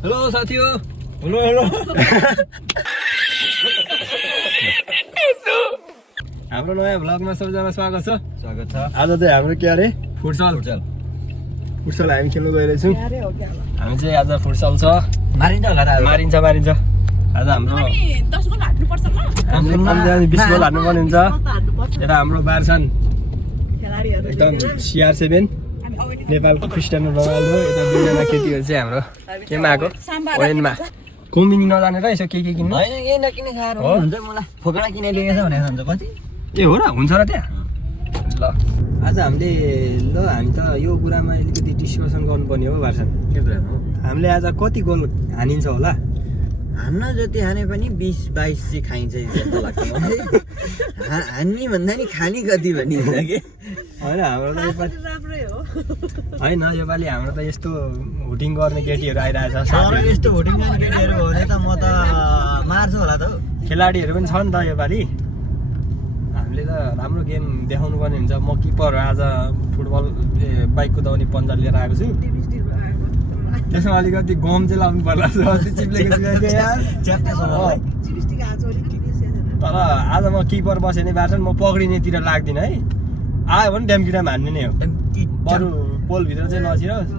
Hello साथीहरु hello hello हाम्रो नयाँ भ्लगमा सबैजना स्वागत छ। स्वागत छ। आज चाहिँ हाम्रो के अरे फुटसल हामी खेल्नु गइरहेछौँ। हामी चाहिँ आज फुटसल छ, मारिन्छ होला त मारिन्छ आज हाम्रो 10 गोल हाट्नु पर्छ ल। हाम्रो कम्ती 20 गोल हान्नु पर्ने हुन्छ। एउटा हाम्रो बार्सन खेलाडीहरु एकदम CR7 नेपालको क्रिस्टियानो रोनाल्डो, यता दुईजना केटीहरु चाहिँ हाम्रो केमा आएको ओएनमा कोम्बिनी नजानेर यसो के किन्नु। हैन के नकिन खाएर हुन्छ मलाई फोकडा किने लिएको छ भनेको हुन्छ कति ए हो र हुन्छ र त्यहाँ ल। आज हामी त यो कुरामा अलिकति डिस्कसन गर्नुपर्ने हो बार्सन। के कुरा हो हामीले आज कति गोल हानिन्छ होला? हान्न जति हाने पनि 20-22 चाहिँ खाइन्छ जस्तो लाग्छ मलाई। हान्ने भन्दा नि खाने कति भनिन्छ के होइन हाम्रो त योपालि राम्रै हो। होइन योपालि हाम्रो त यस्तो हुटिङ गर्ने केटीहरू आइरहेछ। तर यस्तो होटिङ गर्ने केटीहरू हो भने त म त मार्छु होला त खेलाडीहरू पनि छ नि त योपालि। हामीले त राम्रो गेम देखाउनु पर्ने हुन्छ। म किपर आज फुटबल बाइक कुदाउने पन्जा लिएर आएको छु। त्यसमा अलिकति गम चाहिँ लाउनु पर्ला चिप्लेको यार। तर आज म किपर बसेँ नि बार्सन, म पक्रिनेतिर लाग्दिनँ है। आयो भने ड्यामकिटाम हान्ने नै हो। बरु पोलभित्र चाहिँ नछिरोस्,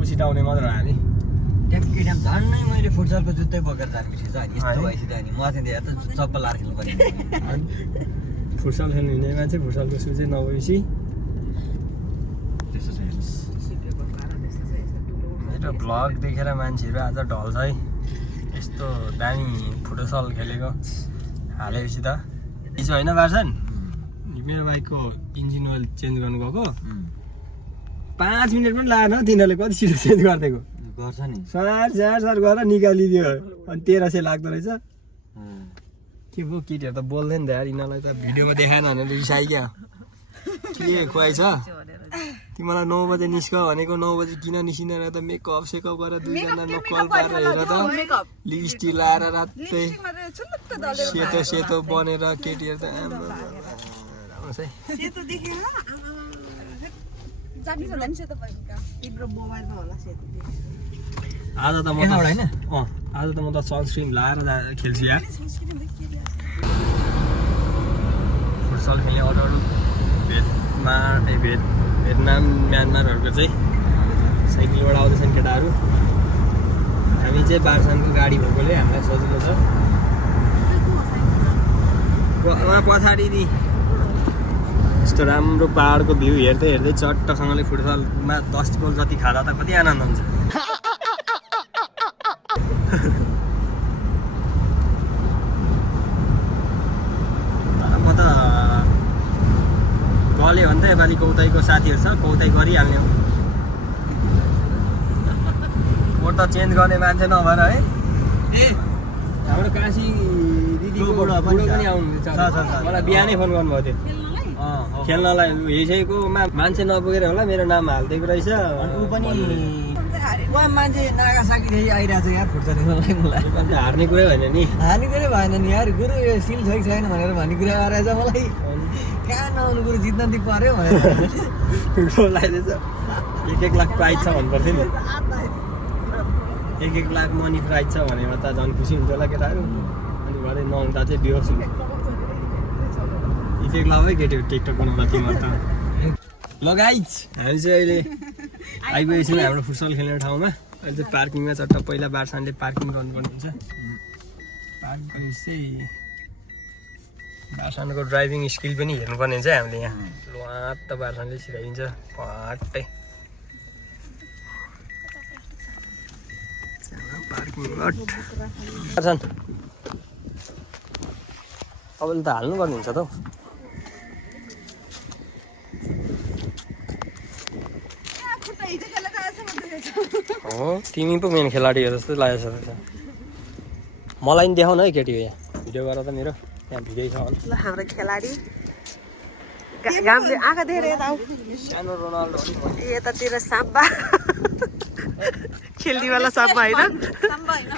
उसिटाउने मात्र हो हामी। ट्याम्किटाम झन्नै मैले फुटसलको जुत्तै बोकेर जानुपर्छ अनि यस्तो भइसक्यो अनि म चाहिँ यहाँ त चप्पल लाएर खेल्नु पर्ने फुटसल खेल्नु हुने मान्छे फुटसलको सु चाहिँ नभएपछि त्यस्तो छ मेरो भ्लग देखेर मान्छेहरू आज ढल्छ है। यस्तो दामी फुटसल खेलेको हालेपछि त हिजो होइन बार्सन, मेरो बाइकको इन्जिन ओइल चेन्ज गर्नु गएको 5 मिनट पनि लागेन। तिनीहरूले कति छिटो चेन्ज गरिदिएको गर्छ नि सर गरेर निकालिदियो। अनि 1300 लाग्दो रहेछ। के भयो केटीहरू त बोल्दैन त यार, यिनीहरूलाई त भिडियोमा देखाएन भने रिसाइक्यो। के खुवाइ छ तिमीलाई 9 बजे निस्क भनेको, 9 बजे किन निस्किँदैन त? मेकअप सेकअप गरेर दुईजना नक्कल पारेर हेर त, लिपस्टिक लाएर रातै सेतो सेतो बनेर केटीहरू त राम्रो छ है। आज त म त सनस्क्रिन लाएर खेल्छु यार। फुटसल खेल्ने अरू भेटनाम म्यानमारहरूको चाहिँ साइकलबाट आउँदैछन् केटाहरू। हामी चाहिँ बार्सनको गाडी भएकोले हामीलाई सजिलो छ। उहाँ पछाडि यस्तो राम्रो पाहाडको भ्यू हेर्दै हेर्दै चट्टसँगले फुटबलमा 10 गोल जति खाँदा त कति आनन्द हुन्छ। म त गल्यो भने त योपालि कौताइको साथीहरू छ, कौताइ गरिहाल्ने हो। कोट त चेन्ज गर्ने मान्छे नभएर है। ए हाम्रो काशी दिदीको बुढो पनि आउनुहुन्छ। मलाई बिहानै फोन गर्नुभएको थियो खेल्नलाई। हिजोकोमा मान्छे नपुगेर होला मेरो नाम हालिदिएको रहेछ। ऊ पनि उहाँ मान्छे नागासाकीदेखि आइरहेको छ यार फुटसल खेल्नलाई। मलाई अन्त हार्ने कुरै होइन नि, हार्ने कुरै भएन नि यार। गुरु यो सिल छ कि छैन भनेर भन्ने कुरा आइरहेछ मलाई। कहाँ नआउनु गुरु जित्न दि पर्यो भनेर लगाइदिएछ। 1-1 लाख प्राइज छ भन्नुपर्थ्यो नि। 1-1 लाख मनी प्राइज छ भनेमा त झन् खुसी हुन्छ होला केटाहरू। अनि भरे नहुँदा चाहिँ बेहोस हुन्छ। 1-1 लाख है केटीहरू टिकटक बनाउँदा तिमीहरू त। ल गाइज हामी चाहिँ अहिले आइपुगेको छौँ हाम्रो फुटसल खेल्ने ठाउँमा। अहिले चाहिँ पार्किङमा चट्ट पहिला बार्सनले पार्किङ गर्नुपर्ने हुन्छ। पार्क गरेपछि बार्सनको ड्राइभिङ स्किल पनि हेर्नुपर्ने हुन्छ हामीले यहाँ। लुवाट त बार्सनले सिकाइदिन्छ फट्टै। पार्किङ लट बार्सन तपाईँले त हाल्नु पर्ने हुन्छ त हौ। हो तिमी पो मेन खेलाडीहरू जस्तो लागेको छ। मलाई नि देखाउन है केटी यहाँ भिडियो गर त मेरो यहाँ भिडियो छ भने। ल हाम्रो खेलाडी गामले आँखा देखेर यता आऊ। सानो रोनाल्डो यतातिर साम्बा खेल्नेवाला साम्बा होइन।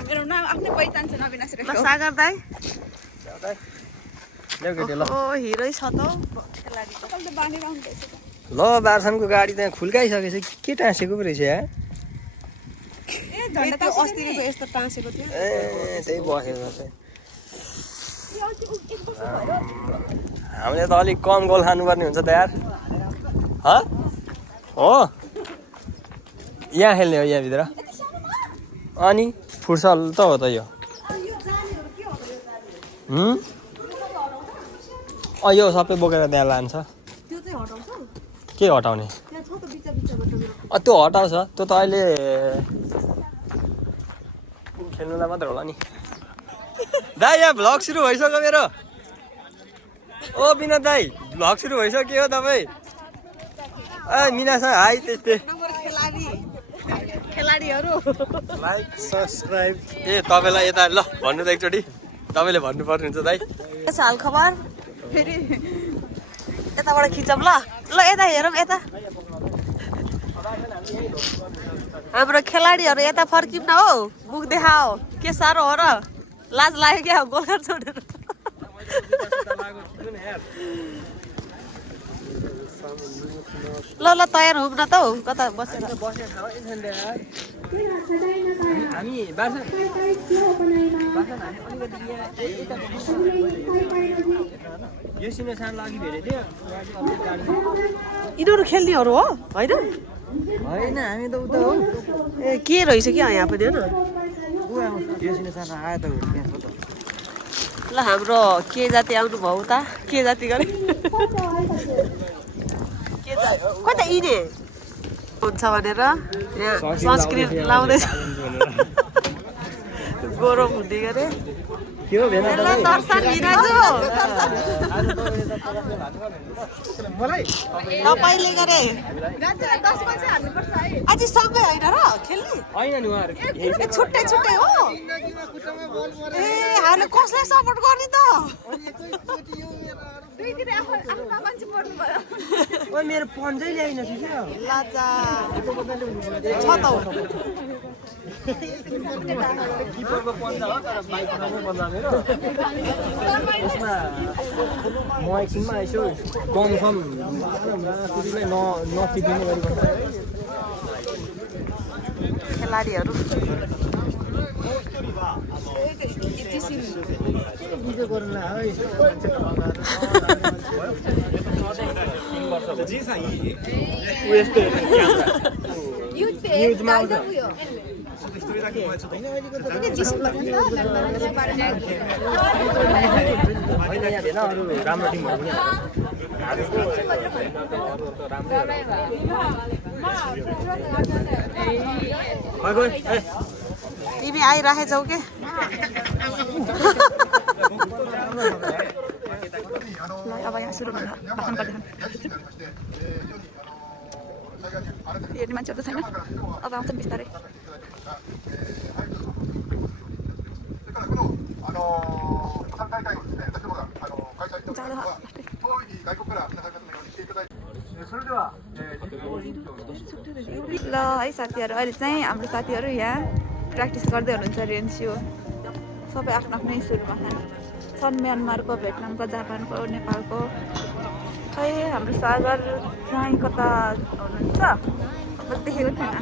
मेरो नाम आफ्नै पहिचान छ नविनाश रेखा। ल सागर दाइ ओ हिरो छ त खेलाडी त बानेर आउँदैछ। ल बार्सनको गाडी त्यहाँ खुल्काइसकेछ के टाँसेको पो रहेछ यार। ए झन्डा त अस्तिको यस्तो टाँसेको थियो ए त्यही बसेको चाहिँ हामीले त अलिक कम गोल खानुपर्ने हुन्छ त यार हो यहाँ खेल्ने हो यहाँभित्र अनि फुटसल त हो त यो यो सबै बोकेर त्यहाँ लान्छ के हटाउने त्यो हटाउँछ त्यो त अहिले खेल्नुलाई मात्र होला नि दाइ यहाँ भ्लग सुरु भइसक्यो मेरो ओ बिना दाइ भ्लग सुरु भइसक्यो हो तपाईँ मिनासँग हाई त्यस्तै खेलाडीहरू लाइक सब्सक्राइब ए तपाईँलाई यता ल भन्नु त एकचोटि तपाईँले भन्नुपर्ने हुन्छ दाइ हाल खबर फेरि यताबाट खिचौँ ल यता हेरौँ यता हाम्रो खेलाडीहरू यता फर्किम न हौ मुख देखाओ के साह्रो हो र लाज लाग्यो क्या गोलघर छोडेर ल तयार हौँ न त हौ कता बसेर हामी यो सिनेसान लागि भेटेको यिनीहरू खेल्नेहरू हो होइन होइन हामी त उता हो ए के रहेछ कि यहाँ पनि होइन यो सिनेसान आयो त ल हाम्रो के जाति आउनुभयो उता के जाति गरे कता यिने हुन्छ भनेर यहाँ सनस्क्रिन लाउँदैछ गरम हुँदै गरे के हो भेना तपाईँले गरे आज सँगै होइन र खेल्ने होइन नि उहाँहरू छुट्टै छुट्टै हो ए हामीले कसलाई सपोर्ट गर्ने त मेरो पन्जै ल्याइनछ क्या लाजा छ त किपरको पन्जा हो तर बाइक पन्जा मेरो यसमा म एकछिनमा यसो कन्फर्म नचिपिने गरी खेलाडीहरू राम्रो टिमहरू पनि तिमी आइराखेछौ के अब यहाँ सुरु गर्दा भाषण गर्दै हेर्ने मान्छेहरू त छैन अब आउँछ बिस्तारै ल है साथीहरू अहिले चाहिँ हाम्रो साथीहरू यहाँ प्र्याक्टिस गर्दै हुनुहुन्छ रेन्सियो सबै आफ्नो आफ्नै सुरुमा छन् म्यानमारको भेटनामको जापानको नेपालको खै हाम्रो सागर चाहिँ कता हुनुहुन्छ अब देखेको थिएन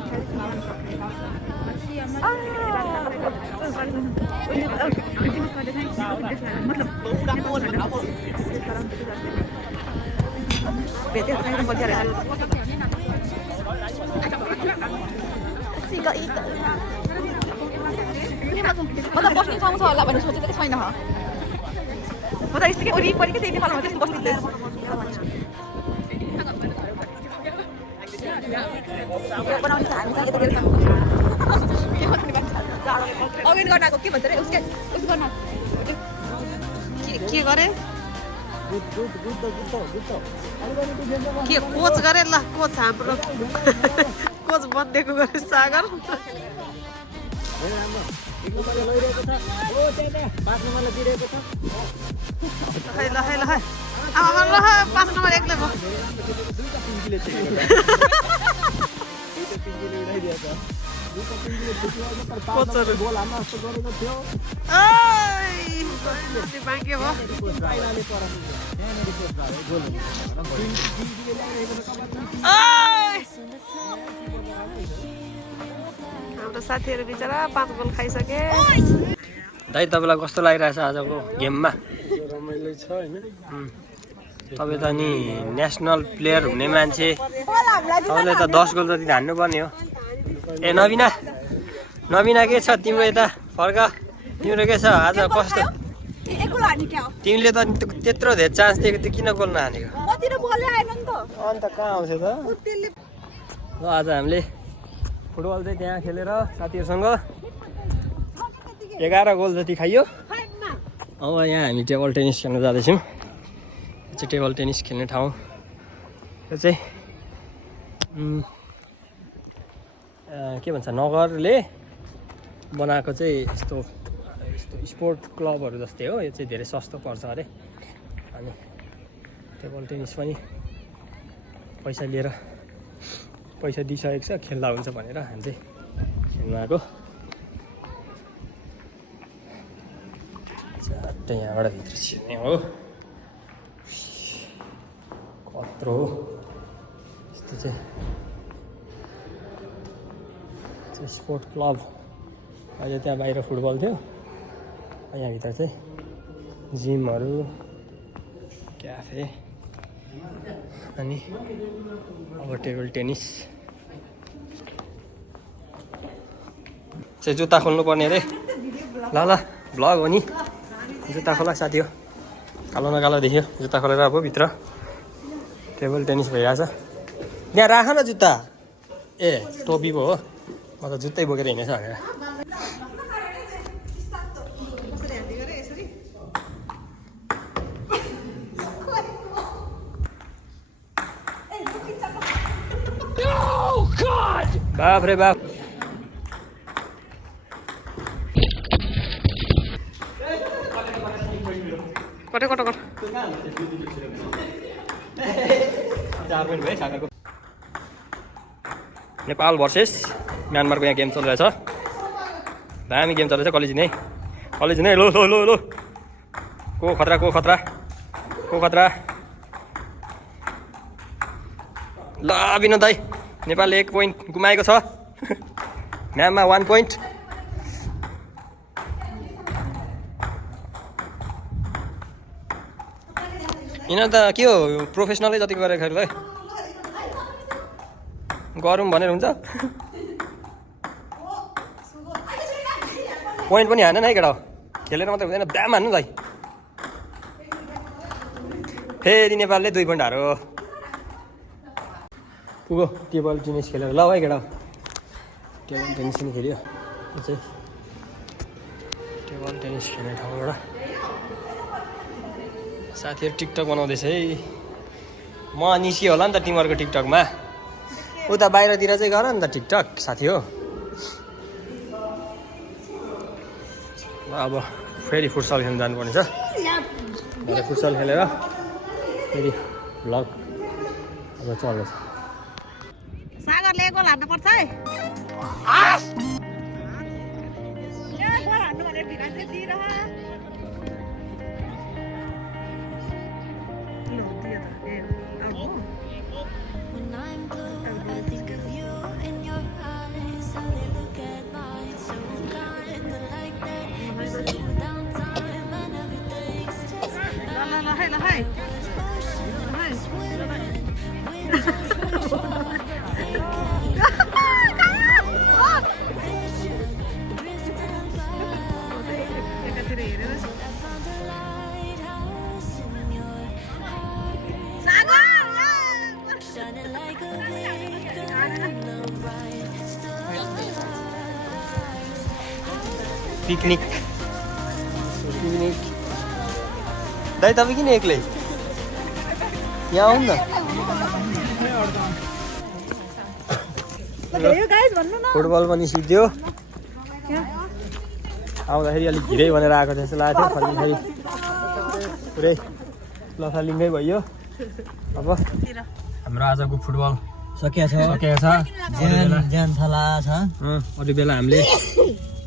म त बस्ने ठाउँ छ होला भन्ने सोचेको छैन म त यस्तो वरिपरि के त्यही नेपालमा त्यस्तो बस्दिँदैन बनाउने त हामी अवेर गर्न आएको के भन्छ अरे उसको गर्न के गरे के कोच गरे ल कोच हाम्रो कोच बनिदिएको गरे सागर ल आमा ल 5 नम्बर एक्लै भयो हाम्रो साथीहरू बिचरा 5 गोल खाइसके। दाइ तपाईँलाई कस्तो लागिरहेछ आजको गेममा? रमाइलो छ होइन। तपाईँ त नि नेसनल प्लेयर हुने मान्छे, तपाईँले त 10 गोल जति हान्नुपर्ने हो। ए नबिना नबिना के छ तिम्रो यता फर्क? तिम्रो के छ आज कस्तो? तिमीले त त्यत्रो धेरै चान्स दिएको थियो, किन गोल नहानेको? अन्त कहाँ आउँछ त? ल आज हामीले फुटबल चाहिँ त्यहाँ खेलेर साथीहरूसँग 11 गोल जति खाइयो। अब यहाँ हामी टेबल टेनिस खेल्न जाँदैछौँ। यो चाहिँ टेबल टेनिस खेल्ने ठाउँ। यो चाहिँ के भन्छ नगरले बनाएको चाहिँ यस्तो स्पोर्ट क्लबहरू जस्तै हो। यो चाहिँ धेरै सस्तो पर्छ अरे। अनि टेबल टेनिस पनि पैसा लिएर पैसा दिइसकेको छ, खेल्दा हुन्छ भनेर हामी चाहिँ खेल्नु आएको। झट्टै यहाँबाट भित्र छिर्ने हो। कत्रो हो यस्तो चाहिँ स्पोर्ट क्लब। अहिले त्यहाँ बाहिर फुटबल थियो, यहाँभित्र चाहिँ जिमहरू, क्याफे अनि अब टेबल टेनिस चाहिँ। जुत्ता खोल्नु पर्ने अरे। ल ल भ्लग हो नि, जुत्ता खोला साथी हो। कालो न कालो देखियो, जुत्ता खोलेर अब भित्र टेबल टेनिस भइरहेछ। यहाँ राख न जुत्ता। ए टोपी पो हो, म त जुत्तै बोकेर हिँडेछ भनेर। बाप रे बाप। कटे कट कट नेपाल भर्सेस म्यानमारको यहाँ गेम चलिरहेछ। दामी गेम चल्दैछ। कलेज नै लो लो लो लो। को खतरा को खतरा को खतरा। ल विनोद दाइ, नेपालले 1 पोइन्ट गुमाएको छ, म्यानमा 1 पोइन्ट। यिनीहरू त के हो प्रोफेसनलै जति गरेर खेल्छ है। गरौँ भनेर हुन्छ। पोइन्ट पनि हानेन है केटा, खेलेर मात्रै हुँदैन, ब्याम हान्नु भाइ। फेरि नेपालले 2 पोइन्ट हारो। पुगो टेबल टेनिस खेलेर। ल भाइ केटा, टेबल टेनिस पनि खेल्यो। यो चाहिँ टेबल टेनिस खेल्ने ठाउँबाट साथीहरू टिकटक बनाउँदैछ है। म निस्कियो होला नि त तिमीहरूको टिकटकमा। उता बाहिरतिर चाहिँ गर नि त टिकटक साथी हो। अब फेरि फुटसल खेल्न जानुपर्ने छ। भरे फुटसल खेलेर फेरि भ्लग अब चल्दैछ। सागरले गोल हान्नु पर्छ है। गोल हान्नु भनेर भिरान चाहिँ दिइरह। पिकनिक दाइ तपाईँ किन एक्लै यहाँ आउनु न। फुटबल पनि सिक्यो। आउँदाखेरि अलिक धिरै भनेर आएको जस्तो लागेको थियो, फर्किँदाखेरि पुरै लथालिङ्गै भइयो। अब हाम्रो आजको फुटबल सकिया छ। ज्यान थला छ। अरू बेला हामीले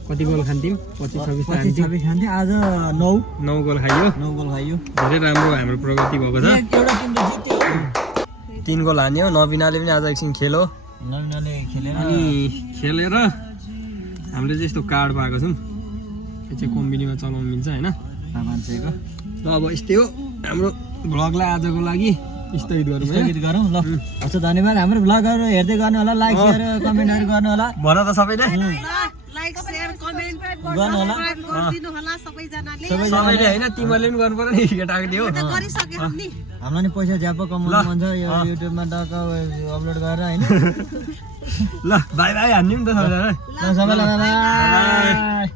कति गोल खान्थ्यौँ? 25-26 खान्थ्यो। आज 9 गोल खाइयो। 9 गोल खाइयो। धेरै राम्रो हाम्रो प्रगति भएको छ। एउटा टिम त जित्यो। 3 गोल हान्यो। नबिनाले पनि आज एकछिन खेल्यो। नबिनाले खेलेर अनि खेलेर हामीले चाहिँ यस्तो कार्ड पाएको छौँ यो चाहिँ कम्पनीमा चलाउनु मिल्छ होइन मान्छेको ल अब यस्तै हो हाम्रो भ्लगलाई आजको लागि स्थगित गरौँ है गीत गरौँ ल अच्छा धन्यवाद हाम्रो भ्लगहरू हेर्दै गर्नु होला लाइक सेयर कमेन्टहरू गर्नु होला भन त सबैले लाइक शेयर कमेन्ट गर्नु होला गरिदिनु होला सबैजनाले सबैले होइन तिमीहरूले पनि गर्नु पर्यो नि केटाको दियो गरिसक्यौ नि हामीलाई नि पैसा ज्याप कमाउनु मन छ यो युट्युबमा टक्क अपलोड गरेर होइन ल बाई बाई हान्ने नि त सबैजना ल सबैलाई बाई